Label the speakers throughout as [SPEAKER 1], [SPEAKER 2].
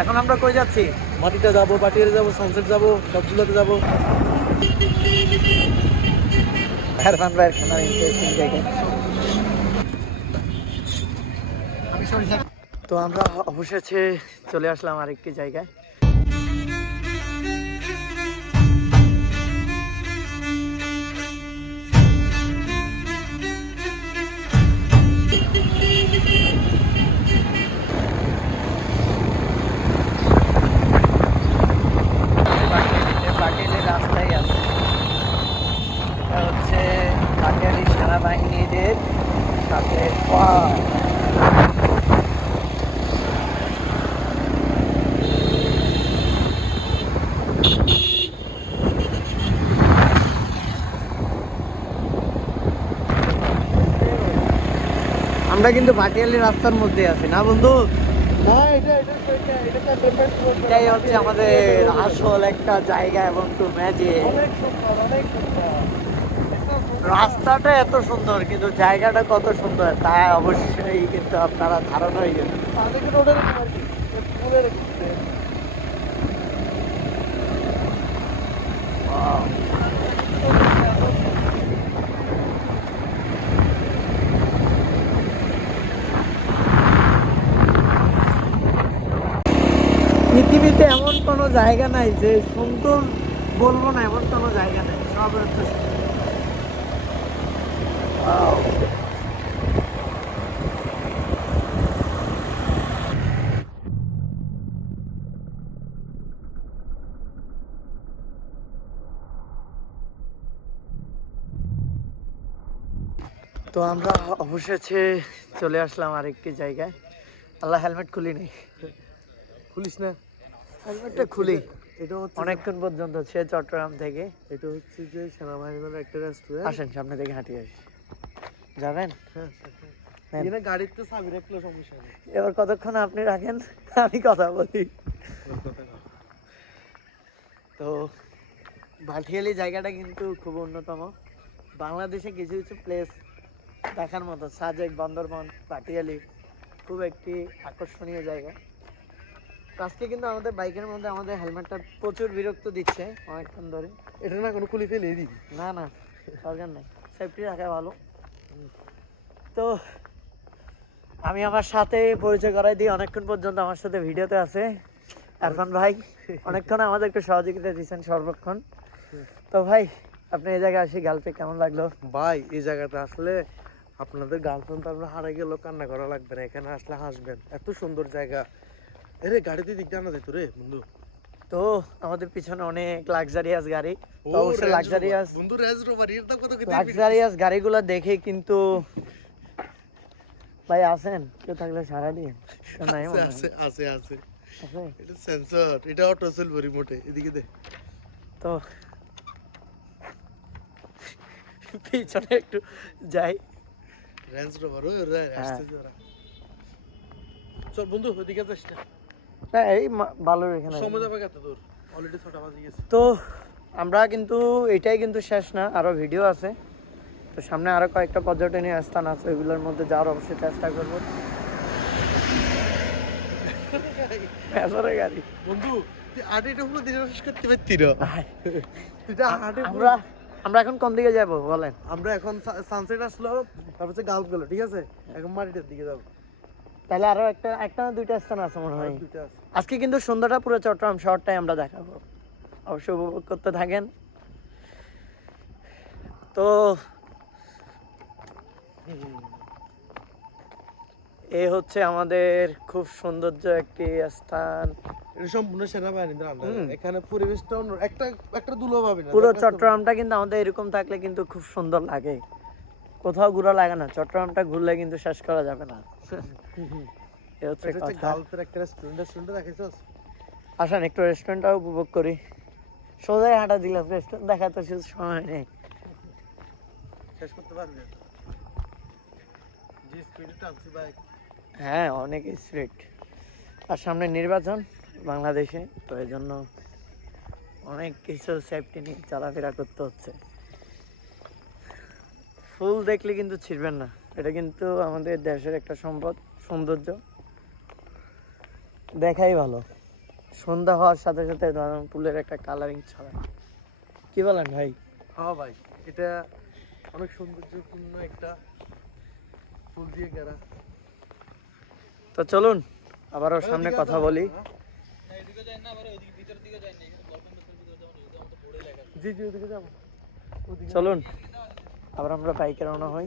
[SPEAKER 1] এখন আমরা কই যাচ্ছি?
[SPEAKER 2] মাটিটা যাব বাটিয়ারে যাব সানসেট যাব সবগুলোতে যাব।
[SPEAKER 1] ইরফান ভাইয়ের খানার ইন্টারেস্টিং জায়গা তো আমরা অবশেষে চলে আসলাম আরেকটি জায়গায়। আমরা কিন্তু ভাটিয়ালি রাস্তার মধ্যে আছি, না বন্ধু? এটাই হচ্ছে আমাদের আসল একটা জায়গা এবং টু ম্যাজিক রাস্তাটা এত সুন্দর, কিন্তু জায়গাটা কত সুন্দর, তা অবশ্যই কিন্তু আপনারা ধারণা হয়ে গেছে পৃথিবীতে এমন কোনো জায়গা নাই যে সুন্দর বলব না, এমন কোনো জায়গা নাই, সব তো আমরা অবশেষে চলে আসলাম আরেকটি জায়গায়। আল্লাহ হেলমেট খুলি নেই।
[SPEAKER 2] খুলিস না।
[SPEAKER 1] হেলমেটটা খুলি।
[SPEAKER 2] এটা হচ্ছে
[SPEAKER 1] অনেকক্ষণ পর্যন্ত সে চট্টগ্রাম থেকে।
[SPEAKER 2] এটা হচ্ছে যে সেনাবাহিনীর একটা রেস্টুরেন্ট
[SPEAKER 1] আসেন সামনে থেকে হাঁটি আসি। যাবেন?
[SPEAKER 2] হ্যাঁ গাড়িতে চাবি রাখলে সমস্যা নেই।
[SPEAKER 1] এবার কতক্ষণ আপনি রাখেন? আমি কথা বলি। তো ভাটিয়ালি জায়গাটা কিন্তু খুব অন্যতম। বাংলাদেশে কিছু কিছু প্লেস দেখার মতো। সাজেক বান্দরবন ভাটিয়ালি। খুব একটি আকর্ষণীয় জায়গা। তো আজকে কিন্তু আমাদের বাইকের মধ্যে আমাদের হেলমেটটা প্রচুর বিরক্ত দিচ্ছে অনেকক্ষণ ধরে।
[SPEAKER 2] এটা না কোনো খুলি ফেলে দিবি?
[SPEAKER 1] না না দরকার নেই। সেফটি রাখা ভালো। তো আমি আমার সাথে পরিচয় করাই দিই অনেকক্ষণ পর্যন্ত আমার সাথে ভিডিওতে আছে আরফান ভাই। অনেকক্ষণ আমাদেরকে সহযোগিতা দিচ্ছেন সর্বক্ষণ। তো ভাই আপনি এই জায়গায় আসি গালপে কেমন লাগল?
[SPEAKER 2] ভাই এই জায়গাতে আসলে আপনাদের গার্লফ্রেন্ড আপনার হারা গেলেও কান্না করা লাগবে না এখানে আসলে হাসবেন। এত সুন্দর জায়গা। এরে গাড়িতে দিক জানা যেত রে বন্ধু।
[SPEAKER 1] তো আমাদের পিছনে অনেক লাক্সারিয়াস গাড়ি। তো অবশ্যই লাক্সারিয়াস
[SPEAKER 2] বন্ধু রেজ রোভার এর দাম কত কেটে
[SPEAKER 1] লাক্সারিয়াস গাড়িগুলো দেখে কিন্তু ভাই আছেন কেউ থাকলে সারা দিন নাই
[SPEAKER 2] আছে আছে আছে? এটা সেন্সর এটা অটো রিমোটে এদিকে দে।
[SPEAKER 1] তো পিছনে একটু যাই।
[SPEAKER 2] রেঞ্জ রোভার ওই রে
[SPEAKER 1] হ্যাঁ।
[SPEAKER 2] চল বন্ধু ওদিকে যাস না।
[SPEAKER 1] না এই বালুর এখানে।
[SPEAKER 2] সময় যাবে কত দূর অলরেডি ছটা বাজে গেছে।
[SPEAKER 1] তো আমরা কিন্তু এটাই কিন্তু শেষ না আরও ভিডিও আছে। তো সামনে আরও কয়েকটা পর্যটনীয় স্থান আছে ওইগুলোর মধ্যে যাওয়ার অবশ্যই চেষ্টা করব। গাড়ি।
[SPEAKER 2] বন্ধু
[SPEAKER 1] আমরা আমরা এখন কোন দিকে যাব বলেন?
[SPEAKER 2] আমরা এখন সানসেট আসলো তারপর হচ্ছে গালফ গেল ঠিক আছে? এখন মাটিটার দিকে যাব।
[SPEAKER 1] তাহলে আরও একটা একটা দুইটা স্থান আছে মনে হয়?
[SPEAKER 2] দুইটা আছে।
[SPEAKER 1] আজকে কিন্তু সন্ধ্যাটা পুরো চট্টগ্রাম শহরটাই আমরা দেখাবো। অবশ্যই উপভোগ করতে থাকেন। তো এ হচ্ছে আমাদের খুব সৌন্দর্য একটি স্থান।
[SPEAKER 2] সম্পূর্ণ এখানে পরিবেশটা অন্য একটা একটা দুলো পাবি
[SPEAKER 1] পুরো চট্টগ্রামটা কিন্তু আমাদের এরকম থাকলে কিন্তু খুব সুন্দর লাগে। কোথাও ঘোরা লাগে না। চট্টগ্রামটা ঘুরলে কিন্তু শেষ করা যাবে না। হচ্ছে
[SPEAKER 2] এটা হচ্ছে
[SPEAKER 1] কথা।
[SPEAKER 2] গালফের একটা রেস্টুরেন্ট রেস্টুরেন্টে দেখাইছস
[SPEAKER 1] আসেন একটু রেস্টুরেন্টটাও উপভোগ করি। সোজাই হাঁটা দিলাম রেস্টুরেন্ট দেখা তো শুধু সময় নেই।
[SPEAKER 2] শেষ করতে পারবি? না স্পিডে টানছি বাইক
[SPEAKER 1] হ্যাঁ অনেক স্পিড আর সামনে নির্বাচন বাংলাদেশে। তো এই জন্য অনেক কিছু সেফটি নিয়ে চলাফেরা করতে হচ্ছে। ফুল দেখলে কিন্তু ছিড়বেন না। এটা কিন্তু আমাদের দেশের একটা সম্পদ সৌন্দর্য। দেখাই ভালো। সন্ধ্যা হওয়ার সাথে সাথে ধরেন ফুলের একটা কালারিং ছড়া কি বলেন ভাই?
[SPEAKER 2] হ্যাঁ ভাই এটা অনেক সৌন্দর্যপূর্ণ একটা ফুল দিয়ে ঘেরা।
[SPEAKER 1] তো চলুন আবারও সামনে কথা বলি।
[SPEAKER 2] জি জি ওদিকে যাব।
[SPEAKER 1] চলুন আবার আমরা বাইকে রওনা হই।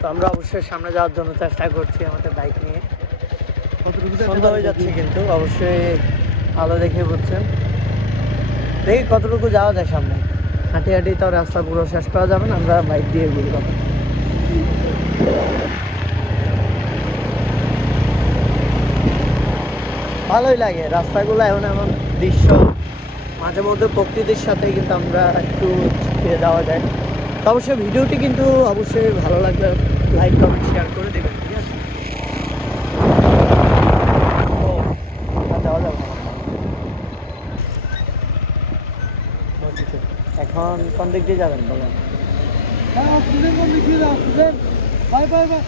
[SPEAKER 1] তো আমরা অবশ্যই সামনে যাওয়ার জন্য চেষ্টা করছি আমাদের বাইক নিয়ে। সন্ধ্যা হয়ে যাচ্ছে কিন্তু অবশ্যই আলো দেখে বুঝছেন। দেখি কতটুকু যাওয়া যায় সামনে। হাঁটি হাঁটি তো রাস্তা পুরো শেষ করা যাবে না আমরা বাইক দিয়ে ঘুরব ভালোই লাগে রাস্তাগুলো এমন এমন দৃশ্য। মাঝে মধ্যে প্রকৃতির সাথে কিন্তু আমরা একটু ফিরে যাওয়া যায়। তো অবশ্যই ভিডিওটি কিন্তু অবশ্যই ভালো লাগলে লাইক কমেন্ট শেয়ার করে দেবেন ঠিক আছে ও, আর যাওয়া যাবে না। এখন কোন দিক দিয়ে যাবেন বলেন?
[SPEAKER 2] হ্যাঁ অক্সিজেন কোন দিকে যাও অক্সিজেন। Bye bye bye.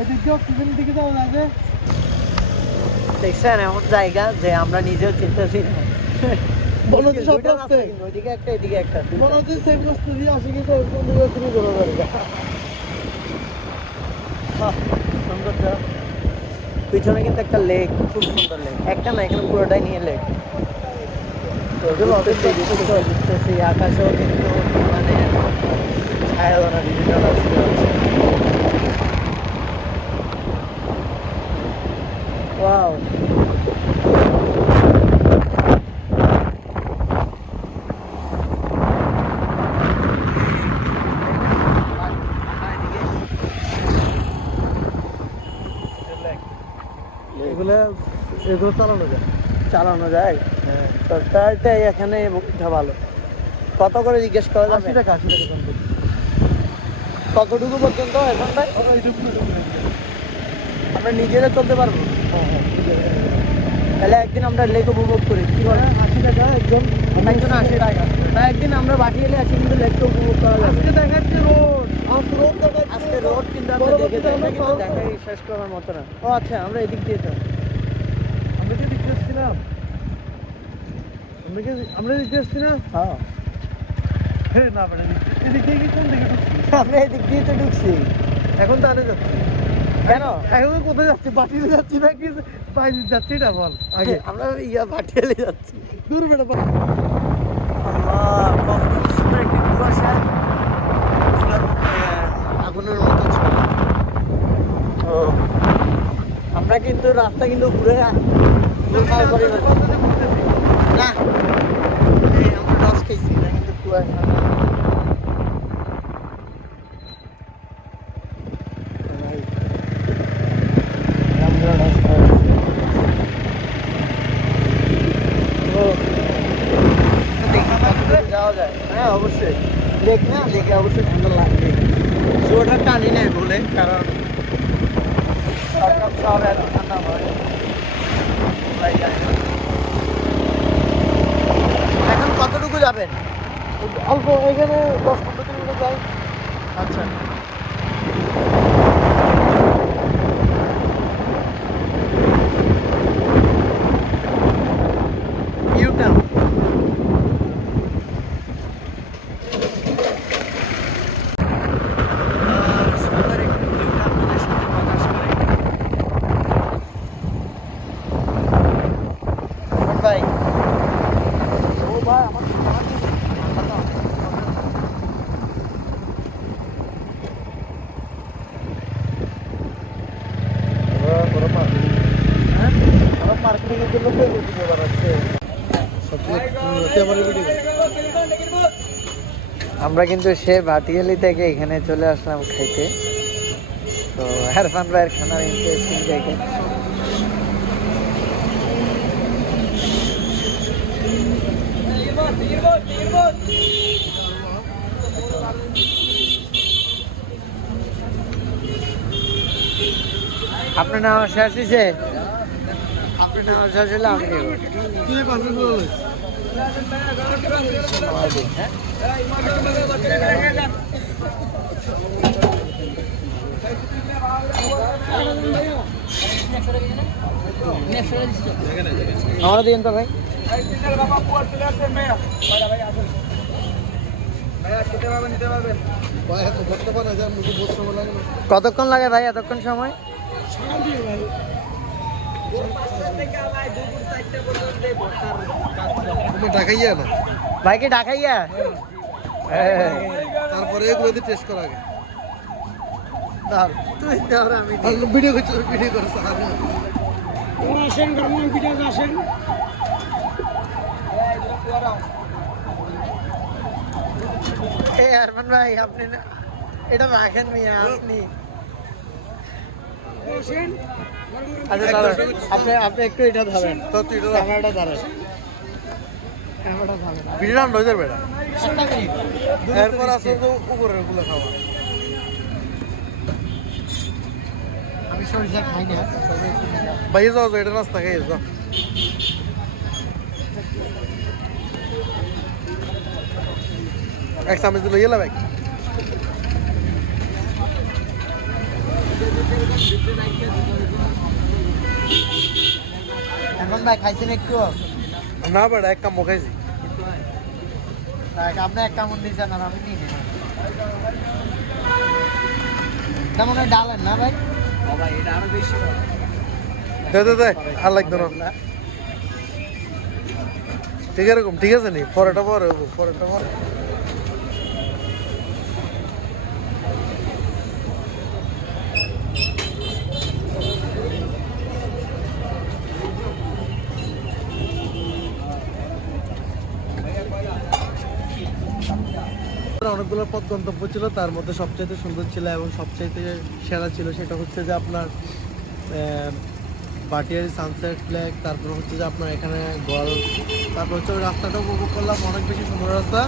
[SPEAKER 2] এদিক দিয়ে অক্সিজেন দিকে যাও লাগে
[SPEAKER 1] দেখছেন এমন জায়গা যে আমরা নিজেও চিনতেছি না।
[SPEAKER 2] মনে হচ্ছে সব
[SPEAKER 1] রাস্তা ওইদিকে একটা এদিকে একটা।
[SPEAKER 2] মনে হচ্ছে সেম রাস্তা দিয়ে আসে কিন্তু কোন দিকে তুমি ঘোরা যাবে
[SPEAKER 1] বাহ, পিছনে কিন্তু একটা লেক খুব সুন্দর লেক একটা না এখানে পুরোটাই নিয়ে লেক ঘুরতেছি, আকাশেও কিন্তু মানে ছায়া ধরা বিভিন্ন রাস্তা আছে। ওয়াও।
[SPEAKER 2] এগুলো এগুলো চালানো যায়?
[SPEAKER 1] চালানো যায়।
[SPEAKER 2] হ্যাঁ
[SPEAKER 1] এখানে উঠা ভালো। কত করে জিজ্ঞেস করা যাবে?
[SPEAKER 2] টাকা আশি টাকা দাম
[SPEAKER 1] কতটুকু পর্যন্ত এখন ভাই?
[SPEAKER 2] ও, এইটুকু, এইটুকু, এইটুকু।
[SPEAKER 1] আমরা নিজেরা চলতে পারব?
[SPEAKER 2] হ্যাঁ, হ্যাঁ।
[SPEAKER 1] তাহলে একদিন আমরা লেক উপভোগ করি কি বলে
[SPEAKER 2] হ্যাঁ, আশি টাকা একজন
[SPEAKER 1] একজন আশি টাকা। তা একদিন আমরা বাকি এলে আসি কিন্তু লেকটা উপভোগ করা যাবে।
[SPEAKER 2] আজকে দেখাচ্ছে রোড। আজকে রোড দেখাচ্ছে।
[SPEAKER 1] আজকে রোড কিন্তু আমরা দেখে যাই কিন্তু দেখাই শেষ করার মতো না। ও আচ্ছা আমরা এদিক দিয়ে তো
[SPEAKER 2] আমরা কি দিকে এসেছিলাম আমরা কি আমরা না?
[SPEAKER 1] হ্যাঁ।
[SPEAKER 2] না এদিকে কি কোন দিকে ঢুকছি?
[SPEAKER 1] আমরা এদিক দিয়ে তো ঢুকছি।
[SPEAKER 2] এখন যাচ্ছি।
[SPEAKER 1] কেন?
[SPEAKER 2] এখন কোথায় যাচ্ছি? বাটিতে যাচ্ছি নাকি বাইরে যাচ্ছি এটা বল আগে।
[SPEAKER 1] আমরা ইয়া যাচ্ছি।
[SPEAKER 2] দূর বেটা
[SPEAKER 1] আল্লাহ কত সুন্দর একটি কুয়াশা। আগুনের মতো আমরা কিন্তু রাস্তা কিন্তু ঘুরে গোলমাল করে ফেলছি। না এই আমরা রস খেয়েছি এটা কিন্তু কুয়াশা না। ভাই, আমরা রস খাওয়াচ্ছি। ও দেখি কতদূর যাওয়া যায় হ্যাঁ অবশ্যই লেক না লেকে অবশ্যই ঠান্ডা লাগবে সোয়েটার বলে কারণ সরকার শহরে এত ঠান্ডা হয়। এখন কতটুকু যাবেন?
[SPEAKER 2] অল্প এখানে দশ পনেরো কিলোমিটার যাই।
[SPEAKER 1] আচ্ছা ইউটার্ন সুন্দর একটি ভিউটা আপনাদের সাথে প্রকাশ করি রোহন ভাই
[SPEAKER 2] ও ভাই আমার
[SPEAKER 1] হ্যাঁ
[SPEAKER 2] মার্কেটিং এর জন্য আমরা
[SPEAKER 1] কিন্তু সে ভাটিয়ালি থেকে এখানে চলে আসলাম খাইতে তো হারফান ভাইয়ের খানার ইন্টারেস্টিং দেখে। আপনার নাম শেষ হয়েছে? আপনার নাম শেষ হলে আমি দেবো
[SPEAKER 2] কি পাশে গুলো
[SPEAKER 1] আমারও দিন তো ভাই। কতক্ষণ লাগে ভাই, এতক্ষণ সময়?
[SPEAKER 2] ঢাকাইয়া না
[SPEAKER 1] ভাই কি ঢাকাইয়া হ্যাঁ।
[SPEAKER 2] তারপরে এগুলো দিয়ে টেস্ট করা আগে
[SPEAKER 1] আমি দিই।
[SPEAKER 2] ভিডিও করছি ভিডিও করছে
[SPEAKER 1] এই আরমান ভাই আপনি এটা রাখেন মিয়া আপনি আচ্ছা দাঁড়ান। আপনি আপনি একটু এটা ধরেন।
[SPEAKER 2] তো এটা
[SPEAKER 1] ক্যামেরাটা ধরেন। ক্যামেরাটা ধরেন।
[SPEAKER 2] ভিডিও রান হয়ে যাবে এটা এরপর তো উপরেরগুলো খাওয়া।
[SPEAKER 1] আমি সরিষা খাই না।
[SPEAKER 2] বাইরে যাও এটা রাস্তা খেয়ে যাও। এক দিলে গেলে ভাই।
[SPEAKER 1] এখন ভাই খাইছেন একটু?
[SPEAKER 2] না বেড়া এক কাম খাইছি।
[SPEAKER 1] আপনি এক কামড় দিয়েছেন আর আমি নিয়ে নিলাম। এটা মনে হয় ডালেন না ভাই? ভাই এটা আরও বেশি
[SPEAKER 2] দে দে দে আর লাগতো না। ঠিক এরকম ঠিক আছে নি? পরেটা পরে পরেটা পরে। অনেকগুলো পথ গন্তব্য ছিল, তার মধ্যে সবচাইতে সুন্দর ছিল এবং সবচাইতে সেরা ছিল সেটা হচ্ছে যে আপনার বাটিয়ারি সানসেট ফ্ল্যাগ তারপর হচ্ছে যে আপনার এখানে গল তারপর হচ্ছে রাস্তাটা উপভোগ করলাম, অনেক বেশি সুন্দর রাস্তা।